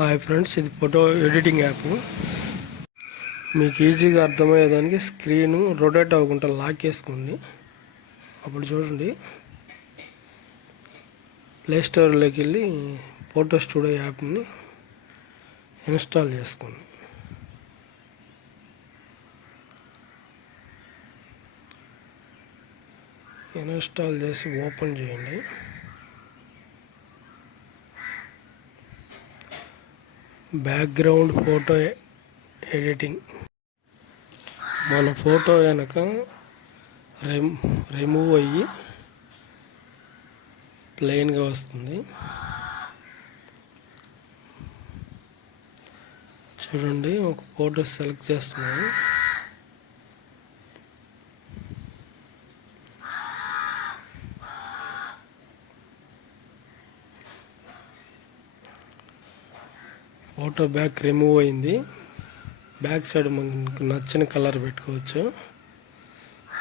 Hi friends, ఇది photo editing app. మీకు ఈజీగా అర్థమయ్యేదానికి స్క్రీన్ రొటేట్ అవ్వకుండా లాక్ చేసుకోండి. అప్పుడు చూడండి, ప్లే స్టోర్లోకి వెళ్ళి ఫోటో స్టూడియో యాప్ని ఇన్స్టాల్ చేసుకోండి. ఇన్స్టాల్ చేసి ఓపెన్ చేయండి. Background photo editing. మన ఫోటో వెనక రిమూవ్ అయ్యి ప్లెయిన్గా వస్తుంది. చూడండి, ఒక ఫోటో సెలెక్ట్ చేస్తున్నాను. ఫోటో బ్యాక్ రిమూవ్ అయింది. బ్యాక్ సైడ్ మనకు నచ్చిన కలర్ పెట్టుకోవచ్చు.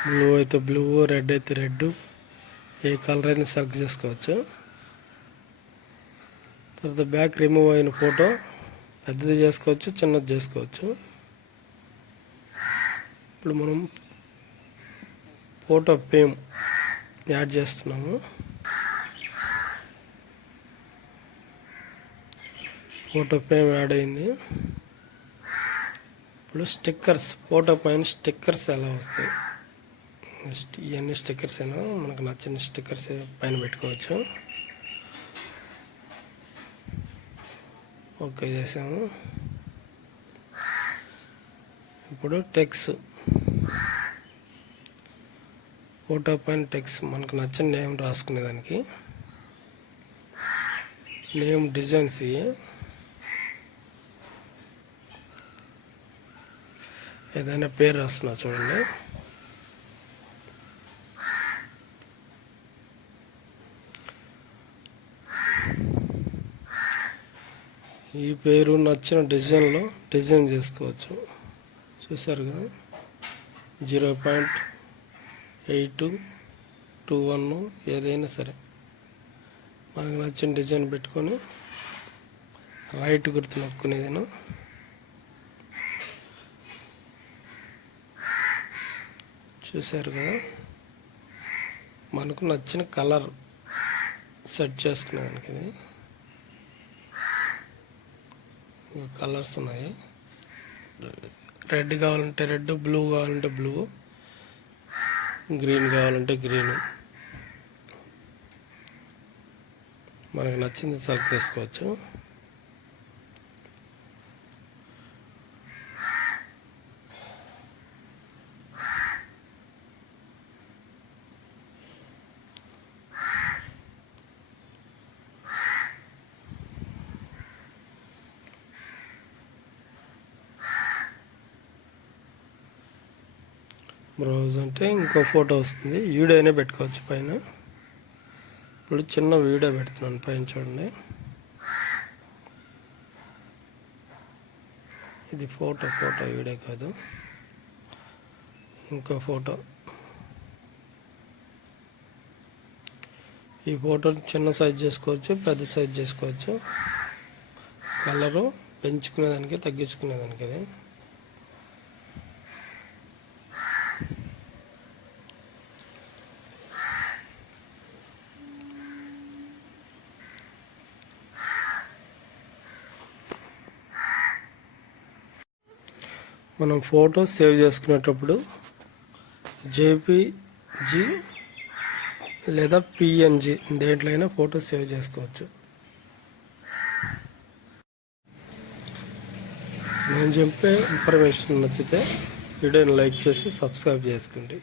బ్లూ అయితే బ్లూ, రెడ్ అయితే రెడ్, ఏ కలర్ అయినా సెలెక్ట్ చేసుకోవచ్చు. తర్వాత బ్యాక్ రిమూవ్ అయిన ఫోటో పెద్దది చేసుకోవచ్చు, చిన్నది చేసుకోవచ్చు. ఇప్పుడు మనం ఫోటో ఫ్రేమ్ యాడ్ చేస్తున్నాము. ఫోటో ఫ్రేమ్ యాడ్ అయింది. ఇప్పుడు స్టిక్కర్స్, ఫోటో పైన స్టిక్కర్స్ ఎలా వస్తాయి, ఇవన్నీ స్టిక్కర్స్ అయినా మనకు నచ్చిన స్టిక్కర్స్ పైన పెట్టుకోవచ్చు. ఓకే చేసాము. ఇప్పుడు టెక్స్ట్, ఫోటో పైన టెక్స్ట్ మనకు నచ్చిన నేమ్ రాసుకునేదానికి నేమ్ డిజైన్స్ ఏదైనా పేరు రాస్తున్నా చూడండి. ఈ పేరు నచ్చిన డిజైన్లో డిజైన్ చేసుకోవచ్చు. చూసారు కదా, 0.8221 ఏదైనా సరే మనకు నచ్చిన డిజైన్ పెట్టుకొని రైట్ గుర్తు నొక్కునేదేను. చూసారు కదా, మనకు నచ్చిన కలర్ సెట్ చేసుకునేదానికి కలర్స్ ఉన్నాయి. రెడ్ కావాలంటే రెడ్, బ్లూ కావాలంటే బ్లూ, గ్రీన్ కావాలంటే గ్రీన్, మనకు నచ్చింది సెలెక్ట్ చేసుకోవచ్చు. బ్రౌజ్ అంటే ఇంకో ఫోటో వస్తుంది, వీడియోనే పెట్టుకోవచ్చు పైన. ఇప్పుడు చిన్న వీడియో పెడుతున్నాను పైన చూడండి. ఇది ఫోటో వీడియో కాదు, ఇంకో ఫోటో. ఈ ఫోటో చిన్న సైజ్ చేసుకోవచ్చు, పెద్ద సైజ్ చేసుకోవచ్చు. కలరు పెంచుకునేదానికి, తగ్గించుకునేదానికి అది. మనం ఫోటో సేవ్ చేసుకునేటప్పుడు జేపీజీ లేదా పిఎన్జి దేంట్లో అయినా ఫోటో సేవ్ చేసుకోవచ్చు. నేను చెప్పే ఇన్ఫర్మేషన్ నచ్చితే వీడియోని లైక్ చేసి సబ్స్క్రైబ్ చేసుకోండి.